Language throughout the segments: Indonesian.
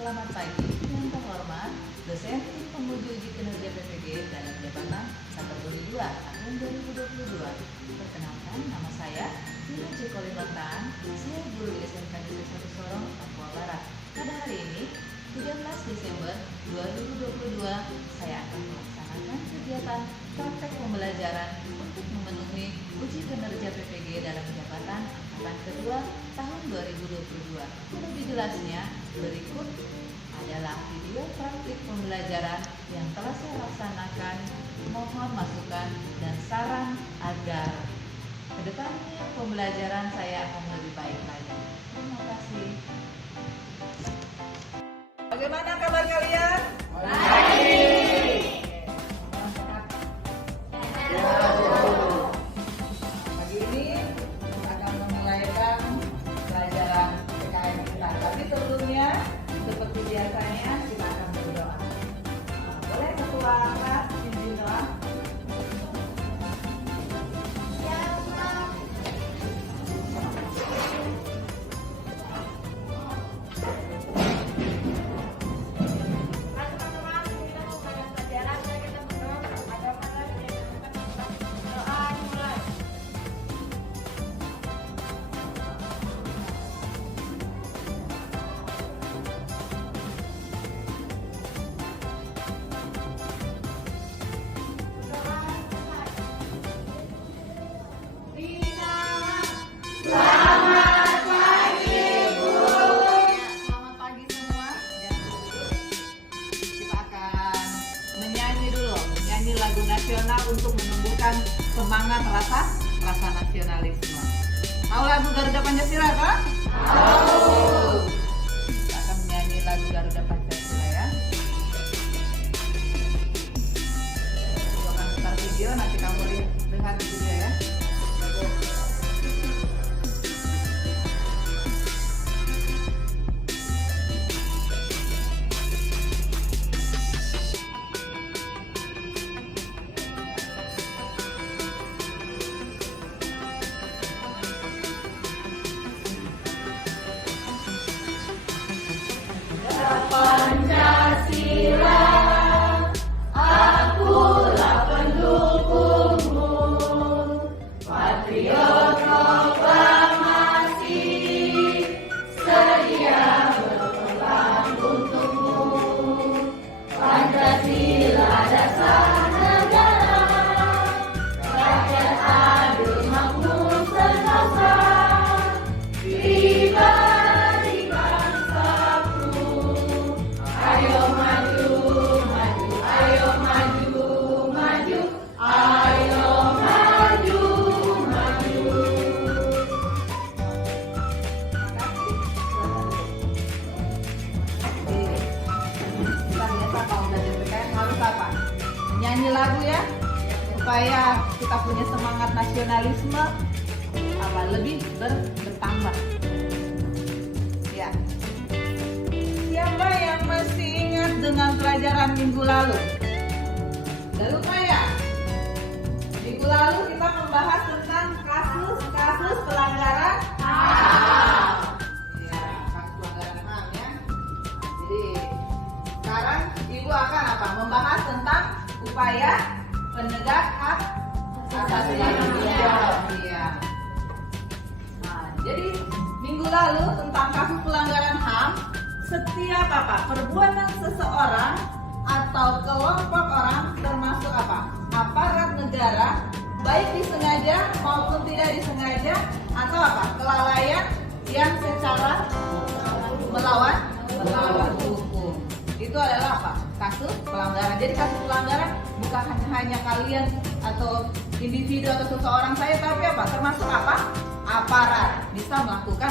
Selamat pagi yang terhormat dosen tim penguji uji kinerja PPG dalam jabatan kategori 2 tahun 2022. Perkenalkan, nama saya Nina C. Kolibatan. Saya guru di SMK Negeri 1 Sorong, Papua Barat. Pada hari ini, 13 Desember 2022, saya akan melaksanakan kegiatan praktek pembelajaran untuk memenuhi uji kinerja PPG dalam jabatan angkatan kedua tahun 2022. Lebih jelasnya, berikut adalah video praktik pembelajaran yang telah saya laksanakan. Mohon masukan dan saran agar kedepannya pembelajaran saya akan lebih baik lagi. Terima kasih. Bagaimana kabar kalian? Baik. Pagi ini kita akan memulaikan pelajaran PKN kita. Tapi sebelumnya, seperti biasanya kita akan berdoa. Boleh ketua kelas izin doa? Lagu nasional untuk menumbuhkan semangat rasa nasionalisme. Tahu lagu Garuda Pancasila kan? Tahu. Kita akan menyanyi lagu Garuda Pancasila ya. Kita akan putar video, nanti kamu lihat video ya. Pancasila, akulah pendukungmu, patriot proklamasi, sedia berperang untukmu. Pancasila dasar negara, rakyat adil makmur sentosa, nyanyi lagu ya, supaya kita punya semangat nasionalisme lebih bertambah. Ya. Siapa yang masih ingat dengan pelajaran minggu lalu? Lalu ya? Minggu lalu kita membahas tentang kasus pelanggaran HAM. Ya, kasus pelanggaran HAM ya. Jadi sekarang Ibu akan membahas tentang upaya penegak hak asasi manusia. Iya. Nah, jadi minggu lalu tentang kasus pelanggaran HAM, setiap perbuatan seseorang atau kelompok orang termasuk aparat negara, baik disengaja maupun tidak disengaja, atau kelalaian yang secara melawan hukum. Itu adalah kasus pelanggaran. Jadi kasus pelanggaran bukan hanya kalian atau individu atau seseorang saya, tapi termasuk aparat bisa melakukan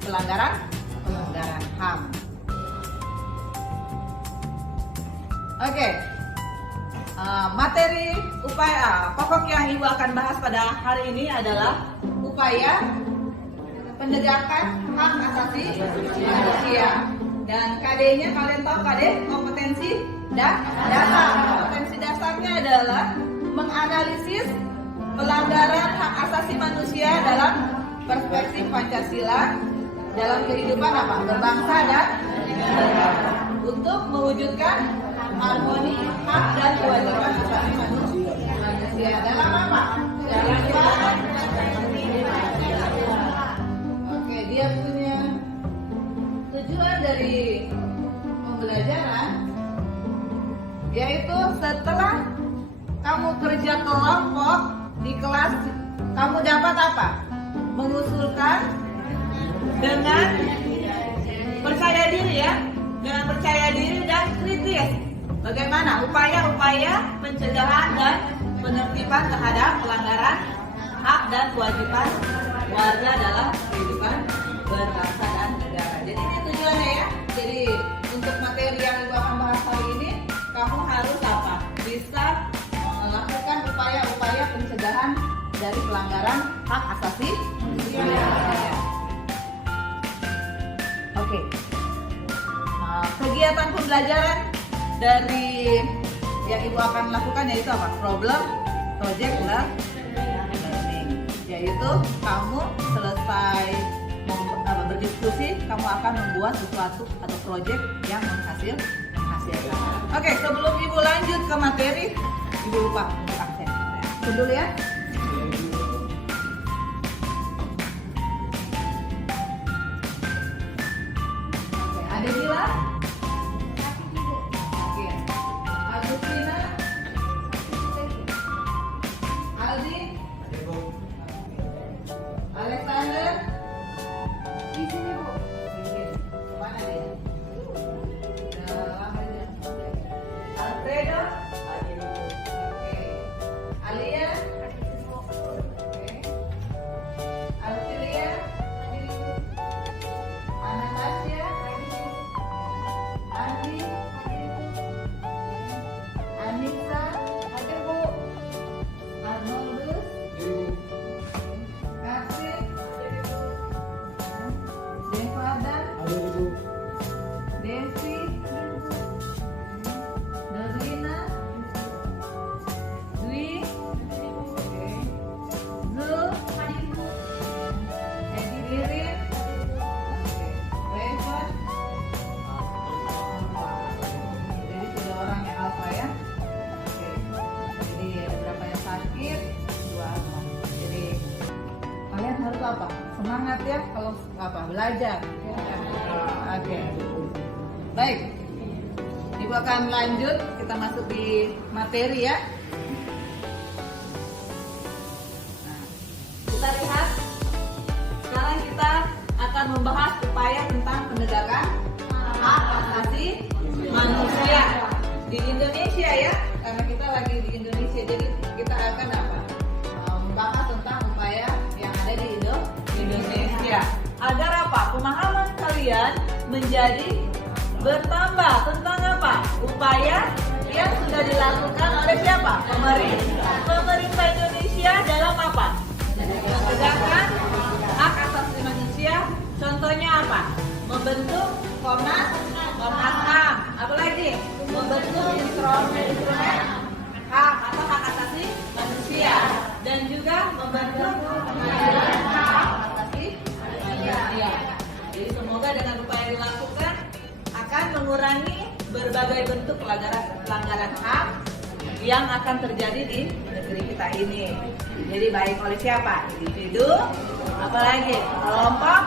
pelanggaran HAM. Oke. Materi upaya pokok yang Ibu akan bahas pada hari ini adalah upaya penegakan hak asasi manusia. Dan KD-nya kalian tahu, KD kompetensi dasar. Kompetensi dasarnya adalah menganalisis pelanggaran hak asasi manusia dalam perspektif Pancasila, dalam kehidupan apa? Berbangsa dan bernegara. Untuk mewujudkan harmoni hak dan kewajiban asasi manusia. Dalam apa? Dalam Oke, dia punya tujuan dari pembelajaran yaitu setelah kamu kerja kelompok di kelas, kamu dapat apa? Mengusulkan dengan percaya diri ya, dengan percaya diri dan kritis. Bagaimana upaya-upaya pencegahan dan penertiban terhadap pelanggaran hak dan kewajiban warga dalam kehidupan berbangsa dan negara. Jadi ini tujuannya ya. Jadi untuk materi yang Ibu akan bahas hari ini, kamu harus apa? Bisa melakukan upaya-upaya pencegahan dari pelanggaran hak asasi manusia. Oke. Kegiatan pembelajaran dari yang Ibu akan lakukan yaitu apa? Problem, project, learning. Yaitu kamu selesai berdiskusi, kamu akan membuat sesuatu atau project yang menghasilkan. Oke, sebelum Ibu lanjut ke materi, Ibu lupa untuk aksen. Tunggu dulu ya. Oke, ada Bila? Oke. Agustina? Aldi? Alexander? Di sini Bu. Kemana dia? Alfredo? Oke. Alia? Oke. Alfilia? Anastasia? Andi? Anissa? Ada Bu. Arnoldus? Kasih? Devada? Devi? Norlina? Dwi? Zul? Edi Irin? Raven? Jadi sudah orang yang alfa ya. Oke. Jadi ada berapa yang sakit? 2 alfa. Jadi kalian harus apa? Semangat ya kalau apa? Belajar. Oke. Baik. Ibu akan lanjut, kita masuk di materi ya. Nah, kita lihat sekarang kita akan membahas upaya tentang penegakan hak asasi manusia di Indonesia ya, karena kita lagi di Indonesia, jadi kita akan apa? Membahas tentang upaya yang ada di Indonesia agar apa? Pemahaman kalian menjadi bertambah tentang apa? Upaya yang sudah dilakukan oleh siapa? Pemerintah Indonesia dalam apa? Menegakkan hak asasi manusia. Contohnya apa? Membentuk Komnas HAM. Apalagi? Membentuk instrumen HAM atau hak asasi manusia, dan juga membentuk pengadilan hak asasi manusia. Jadi semoga dengan upaya yang dilakukan akan mengurangi berbagai bentuk pelanggaran HAM yang akan terjadi di negeri kita ini. Jadi baik oleh siapa? Individu, apalagi kelompok,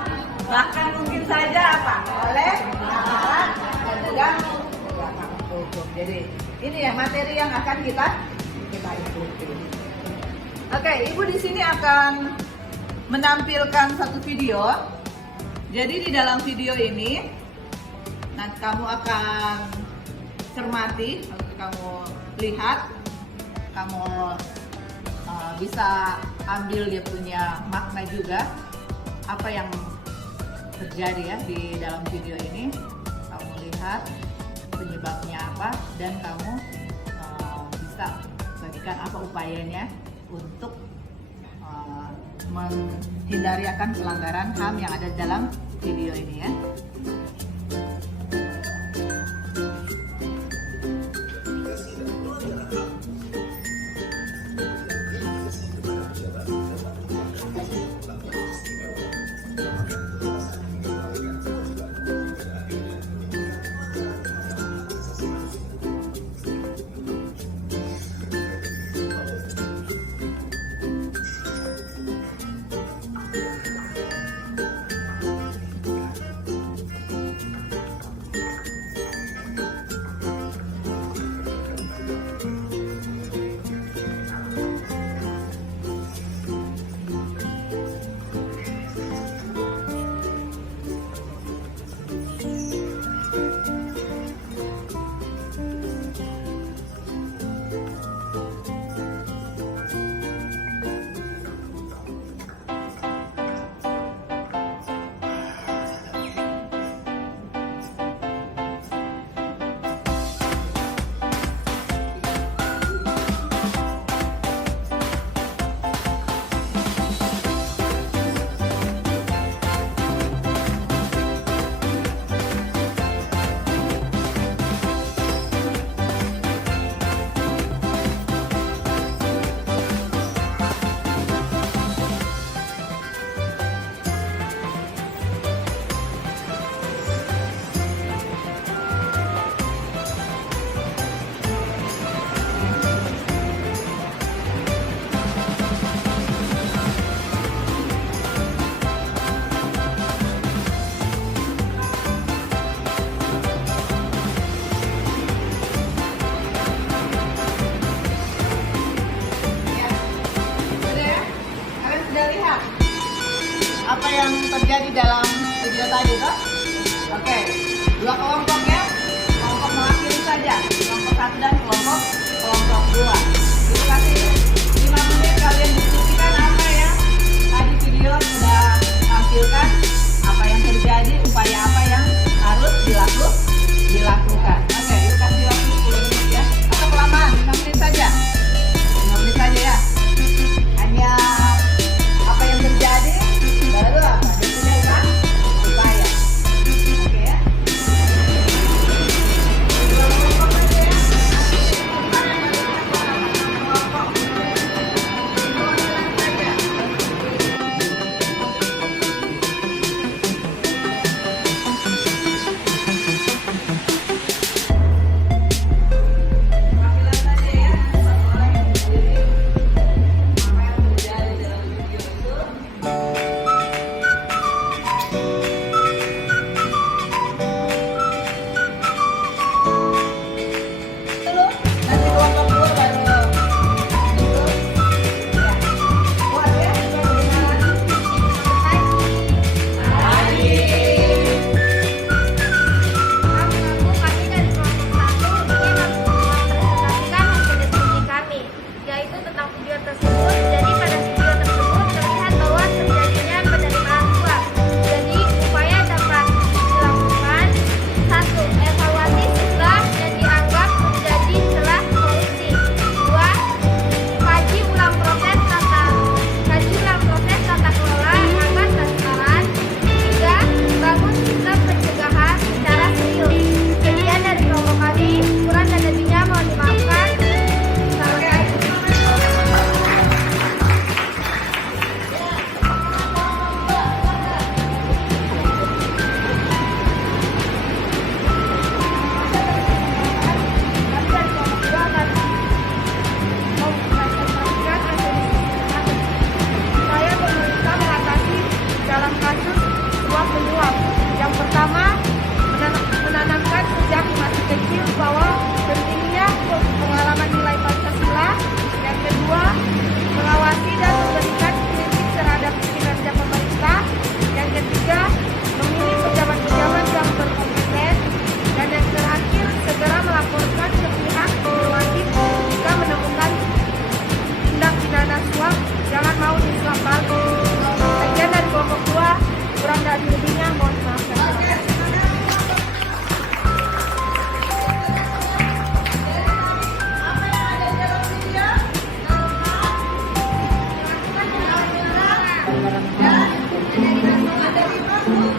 bahkan mungkin saja apa? Oleh aparat dan penegakan hukum. Jadi ini ya materi yang akan kita ikuti. Oke, Ibu di sini akan menampilkan satu video. Jadi di dalam video ini nanti kamu akan cermati, kamu lihat, kamu bisa ambil dia punya makna juga apa yang terjadi ya di dalam video ini. Kamu lihat penyebabnya apa dan kamu bisa bagikan apa upayanya untuk menghindari akan pelanggaran HAM yang ada dalam video ini ya. sudah lihat apa yang terjadi dalam video tadi toh? Oke, dua kelompok ya. Kelompok mewakili saja. Kelompok satu dan kelompok dua. Kita kasih 5 menit kalian diskusikan apa yang tadi video sudah tampilkan, apa yang terjadi, upaya apa yang harus dilakukan. Oke, yuk kasih waktu 10 menit ya. Atau kelamaan, 5 menit saja. 5 menit saja ya. Hanya apa yang terjadi, baru apa? Dia punya upaya. Oke ya. Dua kelompok saja ya. Kelompok. Saja. Wakilan saja ya. Satu orang yang berdiri. Apa yang terjadi dalam video itu? Dulu, nanti kelompok dua baru itu. Ya. Kuat ya, sudah kedengaran. Pagi. Kami dari kelompok 1 ingin mempresentasikan hasil diskusi kami, yaitu tentang video tersebut. Jadi pada video tersebut terlihat bahwa terjadinya penerimaan suap. Jadi upaya dapat dilakukan: 1. Evaluasi siswa yang dianggap menjadi celah korupsi. 2. Kaji ulang proses tata kelola agar transparan. 3. Bangun sistem pencegahan secara serius. Sekian dari kelompok kami, kurang dan lebihnya mohon dimaafkan. Saya pemerintah mengatasi dalam kasus suap menyuap. Yang pertama, menanamkan sejak masih kecil bahwa pentingnya pengalaman nilai Pancasila. Yang kedua, mengawasi dan memberikan kritik terhadap kinerja pemerintah. Yang ketiga, memilih pejabat-pejabat yang berkompeten. Dan yang terakhir, segera melaporkan ke pihak berwajib jika menemukan tindak pidana suap. Jangan mau disuap balik. Sekian dari kelompok 2, kurang dan lebihnya mohon maaf. Apa yang ada di dalam video? Ada di Facebook.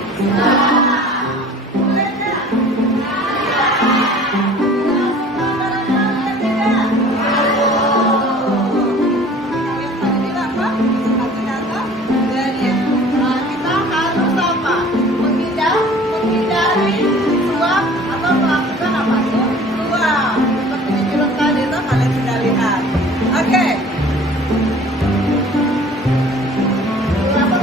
Boleh nggak? Yang tadi bilang apa? Kasih data. Jadi kita harus apa? Menghindari suap atau melakukan apa? Suap. Seperti di film tadi itu kalian sudah lihat. Oke. Apa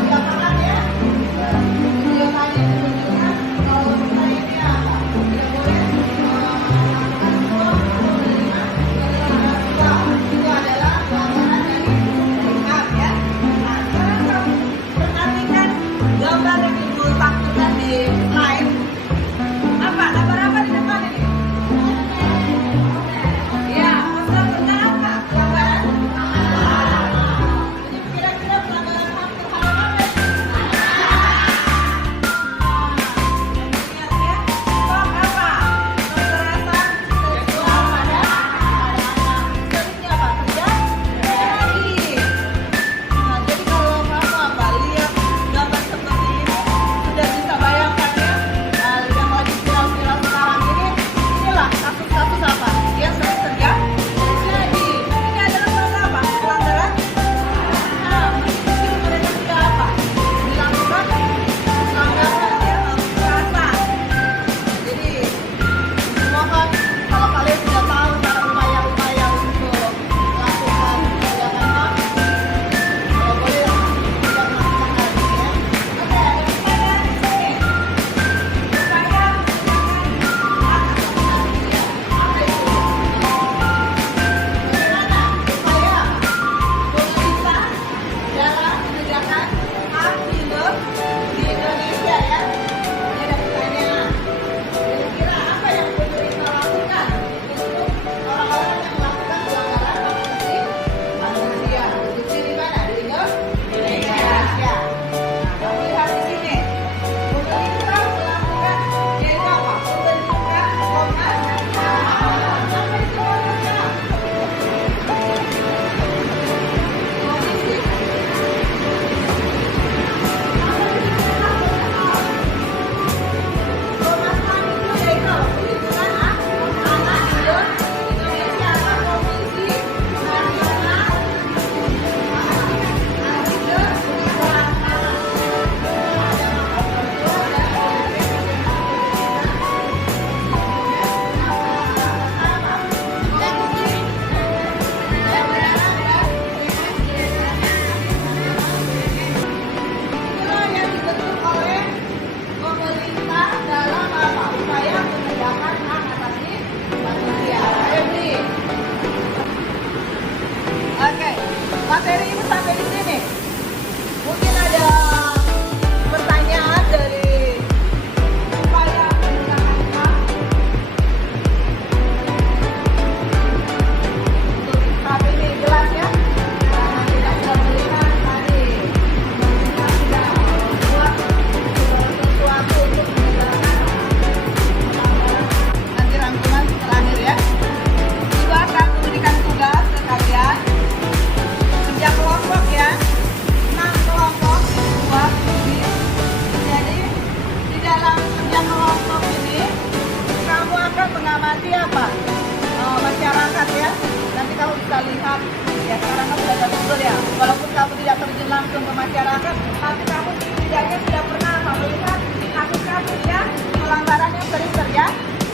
masyarakat, tapi kamu setidaknya sudah pernah melihat kasus-kasus yang pelanggaran yang sering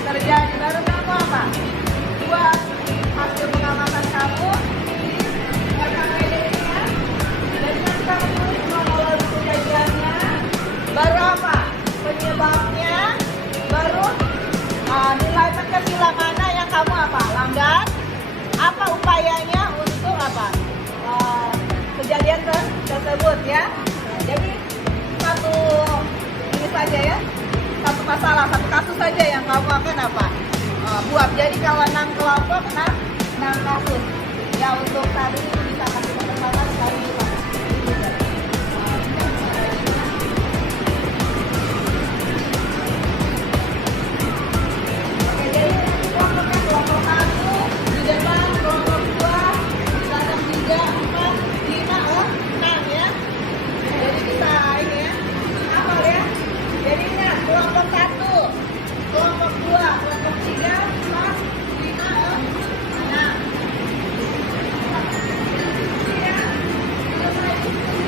terjadi. Lalu kamu apa? Buat hasil pengamatan kamu di RKPD-nya, dan nanti kamu tulis kronologi kejadiannya, baru apa? Penyebabnya, baru nilai Pancasila mana yang kamu apa? Langgar? Apa upayanya untuk apa? Kejadian tersebut ya. Jadi satu ini saja ya, satu masalah, satu kasus saja yang kamu akan apa? Buat. Jadi kalau 6 kelompok 6 kasus. Ya untuk tadi bisa kasih kesempatan sekali juga. Oke, jadi kelompoknya kelompok 1 di depan, kelompok 2 di belakang 3, 4, 5, 6 ya. Jadi kita ini ya, hafal ya. Jadi ingat, kelompok 1, kelompok 2, kelompok 3, 4, 5, 6. Ya, selesai diskusi.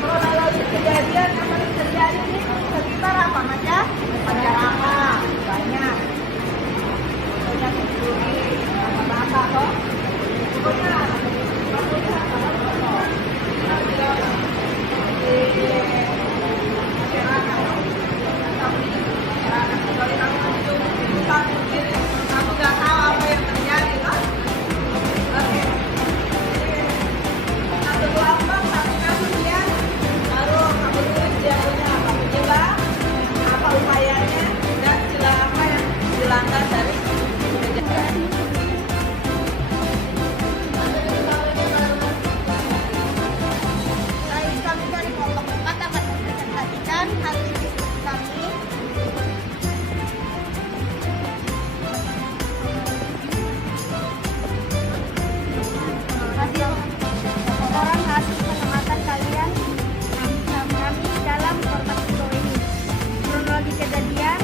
Kronologi kejadian yang paling terjadi di sekitar apa masyarakat banyak mencuri apa toh pokoknya kamu nggak tahu apa yang terjadi toh. Oke, satu kelompok satu kasus ya, baru kamu tulis dia punya apa penyebab, apa upayanya, dan sila apa yang dilanggar dari kejadian. Baik, kami dari kelompok 4 dapat mempresentasikan hasil diskusi kami. Laporan hasil pengamatan kalian kami dalam format video ini. Kronologi kejadian,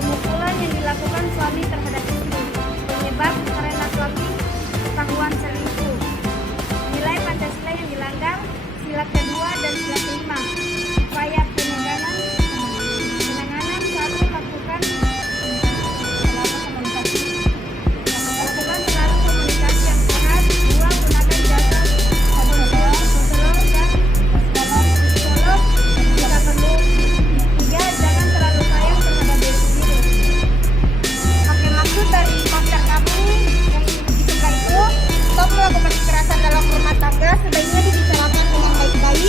pemukulan yang dilakukan suami terhadap istri, penyebab karena suami ketahuan selingkuh, nilai Pancasila yang dilanggar, sila kedua dan sila kelima, upaya penanganan selalu lakukan selalu komunikasi yang sehat, 2 gunakan jasa konselor dan psikolog jika perlu, 3 jangan terlalu sayang terhadap diri sendiri. Oke, maksud dari pacar kamu yang disuka itu, stop melakukan kekerasan dalam rumah tangga, sebaiknya dibicarakan dengan baik-baik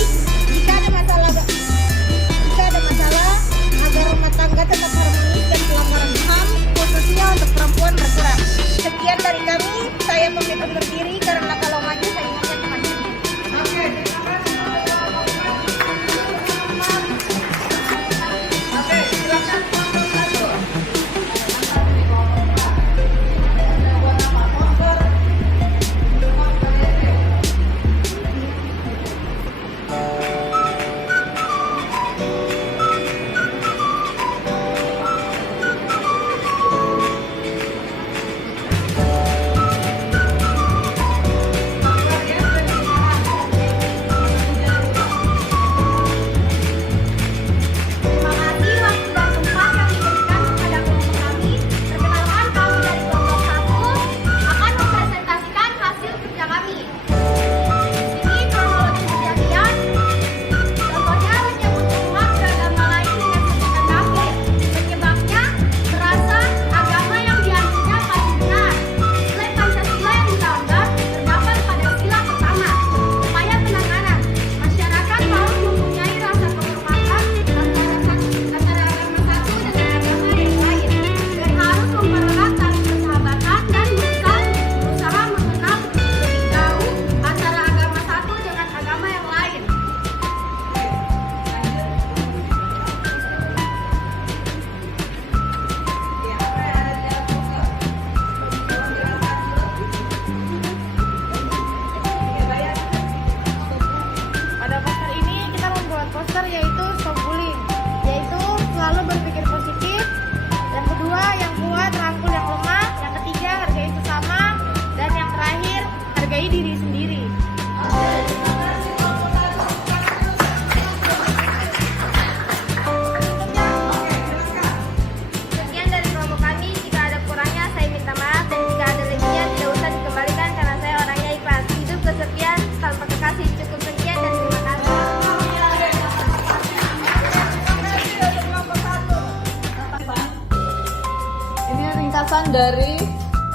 penjelasan dari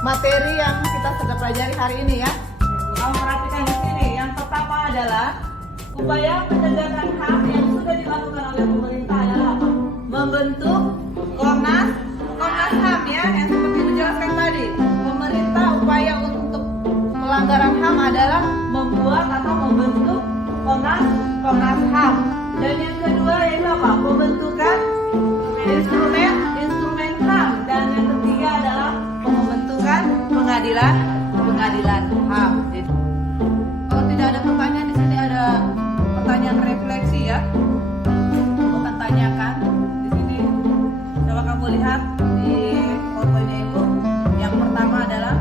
materi yang kita sudah pelajari hari ini ya. Kamu perhatikan di sini. Yang pertama adalah upaya penegakan HAM yang sudah dilakukan oleh pemerintah adalah apa? Membentuk Komnas HAM ya, yang seperti dijelaskan tadi. Pemerintah upaya untuk pelanggaran HAM adalah membuat atau membentuk Komnas HAM. Dan yang kedua yaitu apa? Pembentukan instrumen HAM. Dan yang ketiga adalah pembentukan pengadilan HAM. Jadi, kalau tidak ada pertanyaan di sini ada pertanyaan refleksi ya. Aku akan tanyakan di sini. Coba kamu lihat di fotonya Ibu. Yang pertama adalah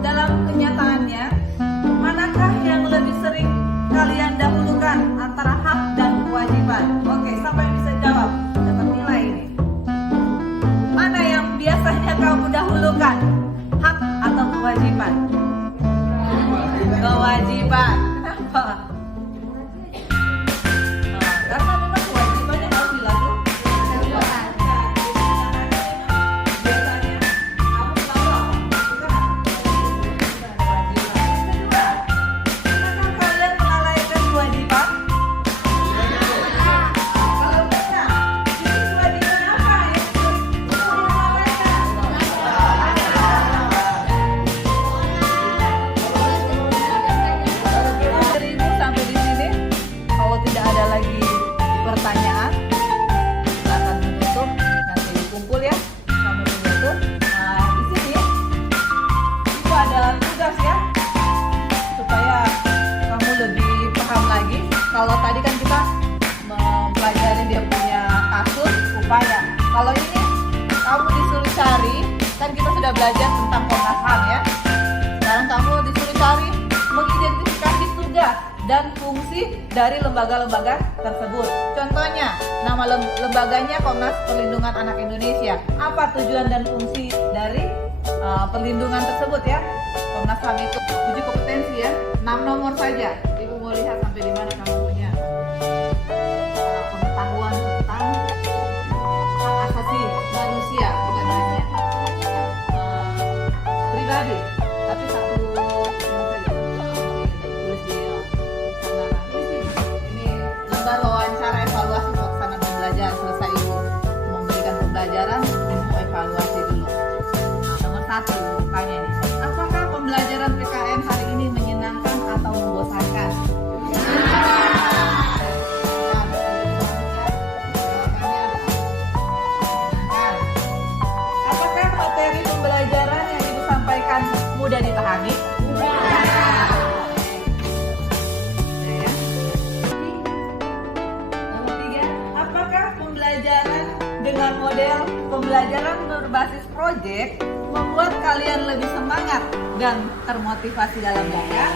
dalam kenyataannya manakah yang lebih sering kalian dahulukan antara hak dan kewajiban? Oke, siapa yang bisa jawab? Dapat nilai ini. Mana yang biasanya kamu dahulukan? Hak atau kewajiban? Kewajiban. Kenapa? Karena memang kewajiban yang harus dilakukan. Biasanya kamu selalu apa? Kewajiban. Kedua, apakah kalian melalaikan kewajiban? Kalau benar, jadi kewajiban apa yang dilalaikan? Dari Ibu sampai di sini, kalau tidak ada lagi pertanyaan, kita akan menutup. Nanti kumpul ya, kamu menutup. Nah, di sini itu adalah tugas ya, supaya kamu lebih paham lagi. Kalau tadi kan kita mempelajari dia punya kasus, upaya. Kalau ini kamu disuruh cari, kan kita sudah belajar tentang Komnas HAM ya. Sekarang kamu disuruh cari mengidentifikasi tugas dan fungsi dari lembaga-lembaga tersebut. Contohnya, nama lembaganya Komnas Perlindungan Anak Indonesia. Apa tujuan dan fungsi dari perlindungan tersebut ya? Komnas HAM itu 7 kompetensi ya, 6 nomor saja. Ibu mau lihat sampai di mana kamu punya pengetahuan tentang hak asasi manusia, bukan hanya pribadi, tapi satu saja. Tulis di ini lembar wawancara evaluasi pelaksanaan pembelajaran. Selesai Ibu memberikan pembelajaran, Ibu mau evaluasi dulu. Nomor 1 tanya nih, apakah pembelajaran PKN hari ini menyenangkan atau membosankan? Apakah materi pembelajaran yang Ibu sampaikan mudah dipahami? Ya. Nomor 3, apakah pembelajaran dengan model pembelajaran berbasis proyek membuat kalian lebih semangat dan termotivasi dalam belajar?